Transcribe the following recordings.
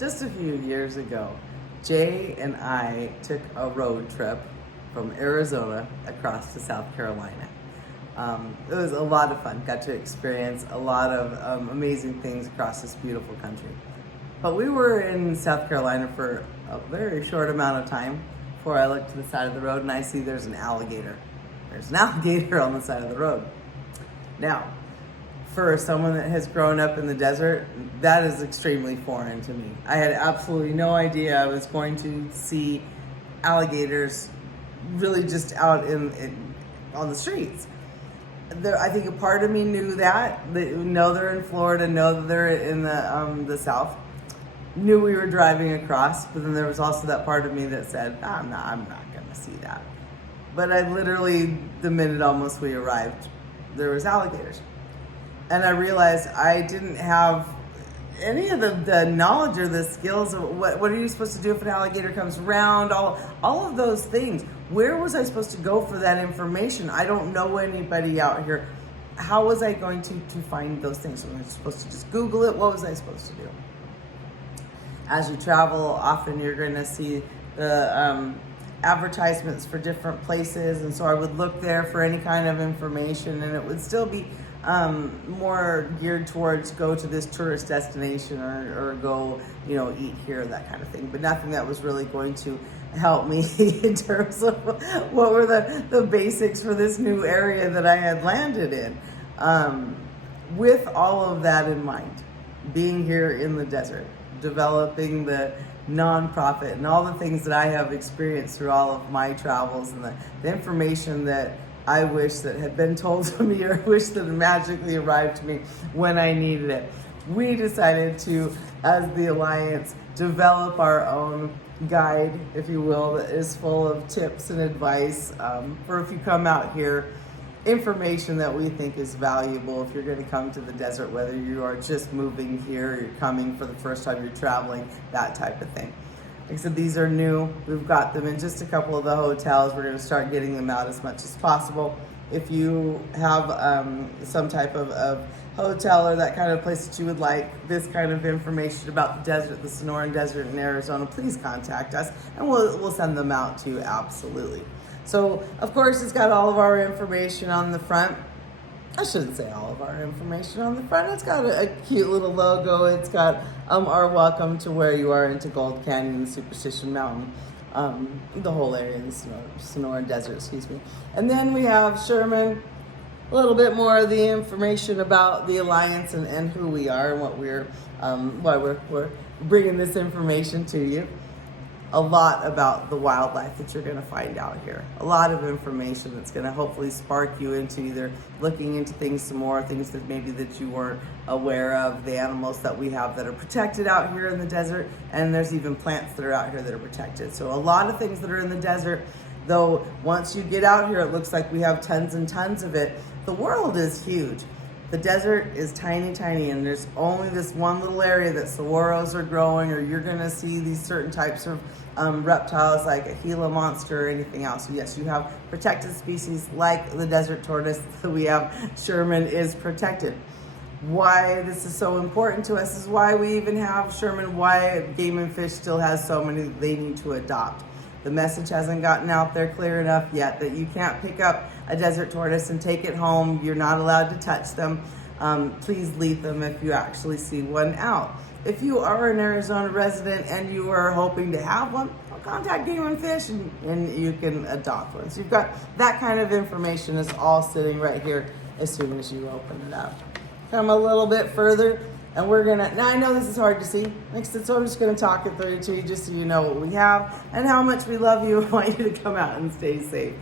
Just a few years ago, Jay and I took a road trip from Arizona across to South Carolina. It was a lot of fun. Got to experience a lot of amazing things across this beautiful country. But we were in South Carolina for a very short amount of time before I looked to the side of the road and I see there's an alligator. There's an alligator on the side of the road. Now, for someone that has grown up in the desert, that is extremely foreign to me. I had absolutely no idea I was going to see alligators really just out on the streets. I think a part of me knew that. They know they're in Florida, know that they're in the South. Knew we were driving across, but then there was also that part of me that said, I'm not going to see that. But I literally, the minute almost we arrived, there was alligators. And I realized I didn't have any of the knowledge or the skills of what are you supposed to do if an alligator comes around, all of those things. Where was I supposed to go for that information? I don't know anybody out here. How was I going to find those things? Was I supposed to just Google it? What was I supposed to do? As you travel, often you're going to see the advertisements for different places, and so I would look there for any kind of information, and it would still be more geared towards go to this tourist destination or go, eat here, that kind of thing, but nothing that was really going to help me in terms of what were the basics for this new area that I had landed in. With all of that in mind, being here in the desert, developing the nonprofit and all the things that I have experienced through all of my travels and the information that I wish that had been told to me or wish that had magically arrived to me when I needed it. We decided to, as the Alliance, develop our own guide, if you will, that is full of tips and advice for if you come out here, information that we think is valuable if you're going to come to the desert, whether you are just moving here, or you're coming for the first time, you're traveling, that type of thing. Like I said, these are new. We've got them in just a couple of the hotels. We're going to start getting them out as much as possible. If you have some type of hotel or that kind of place that you would like this kind of information about the desert, the Sonoran Desert in Arizona, please contact us and we'll send them out to you, absolutely. So, of course, it's got all of our information on the front. I shouldn't say all of our information on the front. It's got a cute little logo. It's got our welcome to where you are into Gold Canyon, Superstition Mountain, the whole area in the Sonoran Desert, excuse me. And then we have Sherman, a little bit more of the information about the Alliance and who we are and what why we're bringing this information to you. A lot about the wildlife that you're going to find out here. A lot of information that's going to hopefully spark you into either looking into things some more, things that maybe that you weren't aware of, the animals that we have that are protected out here in the desert, and there's even plants that are out here that are protected. So a lot of things that are in the desert, though once you get out here, it looks like we have tons and tons of it. The world is huge. The desert is tiny, tiny, and there's only this one little area that saguaros are growing, or you're gonna see these certain types of reptiles like a Gila monster or anything else. So yes, you have protected species like the desert tortoise that we have. Sherman is protected. Why this is so important to us is why we even have Sherman, why Game and Fish still has so many they need to adopt. The message hasn't gotten out there clear enough yet that you can't pick up a desert tortoise and take it home. You're not allowed to touch them. Please leave them if you actually see one out. If you are an Arizona resident and you are hoping to have one, well, contact Game and Fish and you can adopt one. So you've got that kind of information is all sitting right here as soon as you open it up. Come a little bit further. And we're gonna, now I know this is hard to see, so I'm just gonna talk it through to you just so you know what we have and how much we love you and want you to come out and stay safe.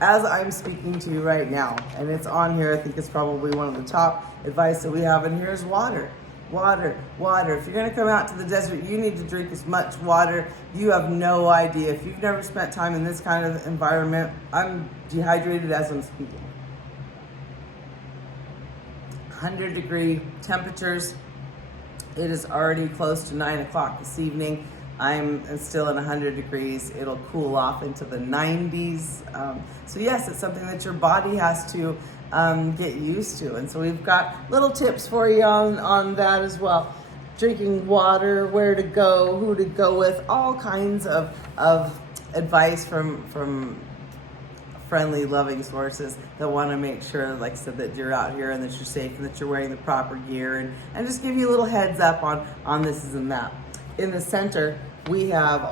As I'm speaking to you right now, and it's on here, I think it's probably one of the top advice that we have, and here's water. Water, water. If you're gonna come out to the desert, you need to drink as much water. You have no idea. If you've never spent time in this kind of environment, I'm dehydrated as I'm speaking. 100-degree temperatures. It is already close to 9 o'clock this evening. I'm still in 100 degrees. It'll cool off into the 90s. So yes, it's something that your body has to get used to. And so we've got little tips for you on that as well. drinking water, where to go, who to go with, all kinds of advice from friendly, loving sources that want to make sure, like I said, that you're out here and that you're safe and that you're wearing the proper gear, and just give you a little heads up on this and that. In the center, we have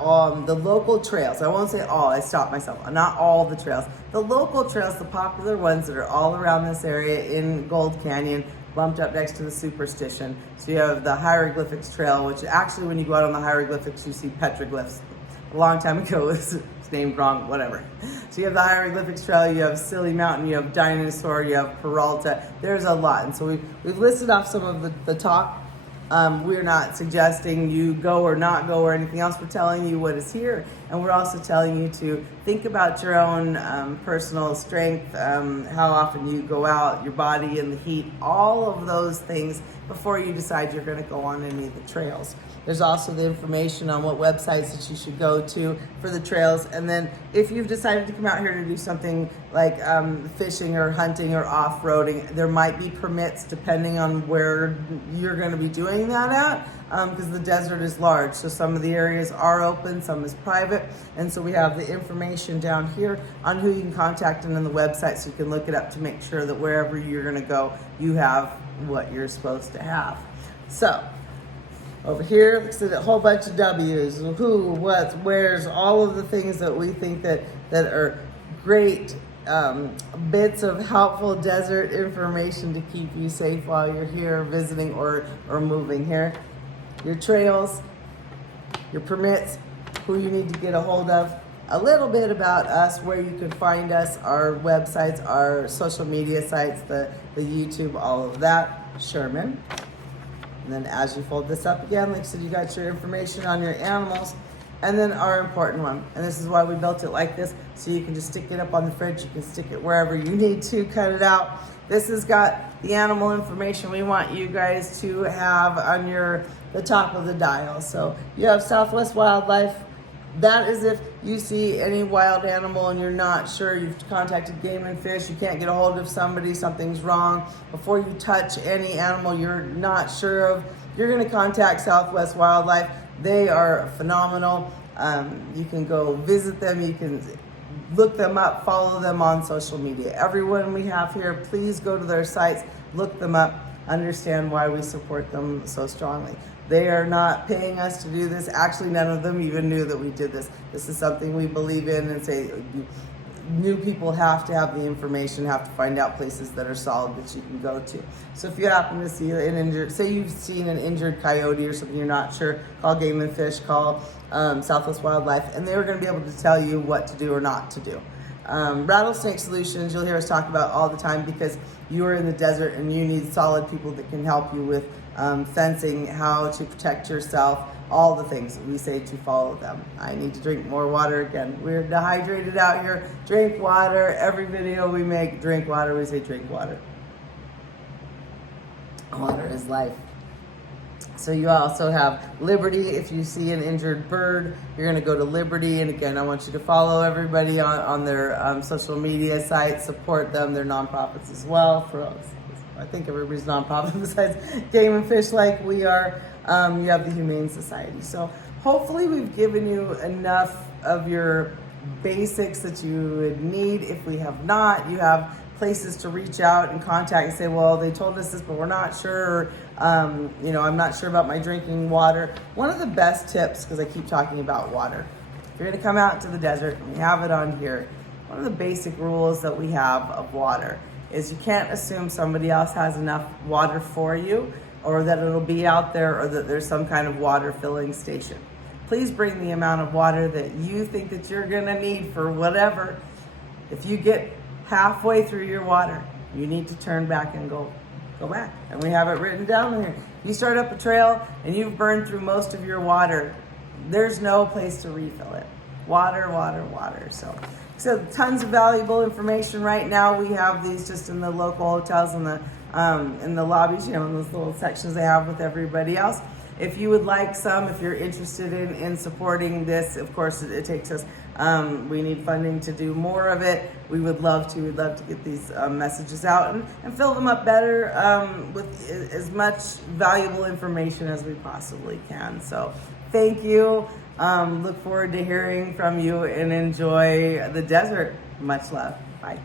the local trails. I won't say all, I stopped myself. Not all the trails. The local trails, the popular ones that are all around this area in Gold Canyon, bumped up next to the Superstition. So you have the Hieroglyphics Trail, which actually when you go out on the hieroglyphics, you see petroglyphs. A long time ago, it was named wrong, whatever. So you have the Hieroglyphics Trail, you have Silly Mountain, you have Dinosaur, you have Peralta. There's a lot. And so we've listed off some of the top. We're not suggesting you go or not go or anything else. We're telling you what is here. And we're also telling you to think about your own personal strength, how often you go out, your body and the heat, all of those things before you decide you're going to go on any of the trails. There's also the information on what websites that you should go to for the trails. And then if you've decided to come out here to do something like fishing or hunting or off-roading, there might be permits depending on where you're going to be doing that at, because the desert is large. So some of the areas are open, some is private. And so we have the information down here on who you can contact and on the website, so you can look it up to make sure that wherever you're going to go, you have what you're supposed to have. So over here, looks at a whole bunch of W's, who, what, where's, all of the things that we think that are great bits of helpful desert information to keep you safe while you're here visiting or moving here. Your trails, your permits, who you need to get a hold of, a little bit about us, where you can find us, our websites, our social media sites, the YouTube, all of that, Sherman. And then as you fold this up again, like I said, you got your information on your animals. And then our important one, and this is why we built it like this, so you can just stick it up on the fridge, you can stick it wherever you need to, cut it out. This has got the animal information we want you guys to have on the top of the dial. So you have Southwest Wildlife. That is if you see any wild animal and you're not sure, you've contacted Game and Fish, you can't get a hold of somebody, something's wrong. Before you touch any animal you're not sure of, you're going to contact Southwest Wildlife. They are phenomenal. You can go visit them, you can look them up, follow them on social media. Everyone we have here, please go to their sites, look them up, understand why we support them so strongly. They are not paying us to do this. Actually, none of them even knew that we did this. This is something we believe in, and say new people have to have the information, have to find out places that are solid that you can go to. So if you happen to see an injured, say you've seen an injured coyote or something, you're not sure, call Game and Fish, call Southwest Wildlife, and they're going to be able to tell you what to do or not to do. Rattlesnake solutions, you'll hear us talk about all the time, because you are in the desert and you need solid people that can help you with fencing, how to protect yourself, all the things that we say to follow them. I need to drink more water again. We're dehydrated out here. Drink water. Every video we make, drink water. We say drink water. Water is life. So you also have Liberty. If you see an injured bird, you're going to go to Liberty. And again, I want you to follow everybody on their social media sites, support them. They're nonprofits as well. I think everybody's nonprofit besides Game and Fish like we are. You have the Humane Society. So hopefully we've given you enough of your basics that you would need. If we have not, you have places to reach out and contact and say, well, they told us this, but we're not sure. I'm not sure about my drinking water. One of the best tips, because I keep talking about water, if you're going to come out to the desert, and we have it on here, one of the basic rules that we have of water is you can't assume somebody else has enough water for you, or that it'll be out there, or that there's some kind of water filling station. Please bring the amount of water that you think that you're gonna need for whatever. If you get halfway through your water, you need to turn back and go back. And we have it written down here. You start up a trail and you've burned through most of your water, there's no place to refill it. Water, water, water. So tons of valuable information right now. We have these just in the local hotels and the in the lobbies, you know, in those little sections they have with everybody else. If you would like some, if you're interested in supporting this, of course it takes us, we need funding to do more of it. We'd love to get these messages out and fill them up better with as much valuable information as we possibly can. So thank you. Look forward to hearing from you and enjoy the desert. Much love. Bye.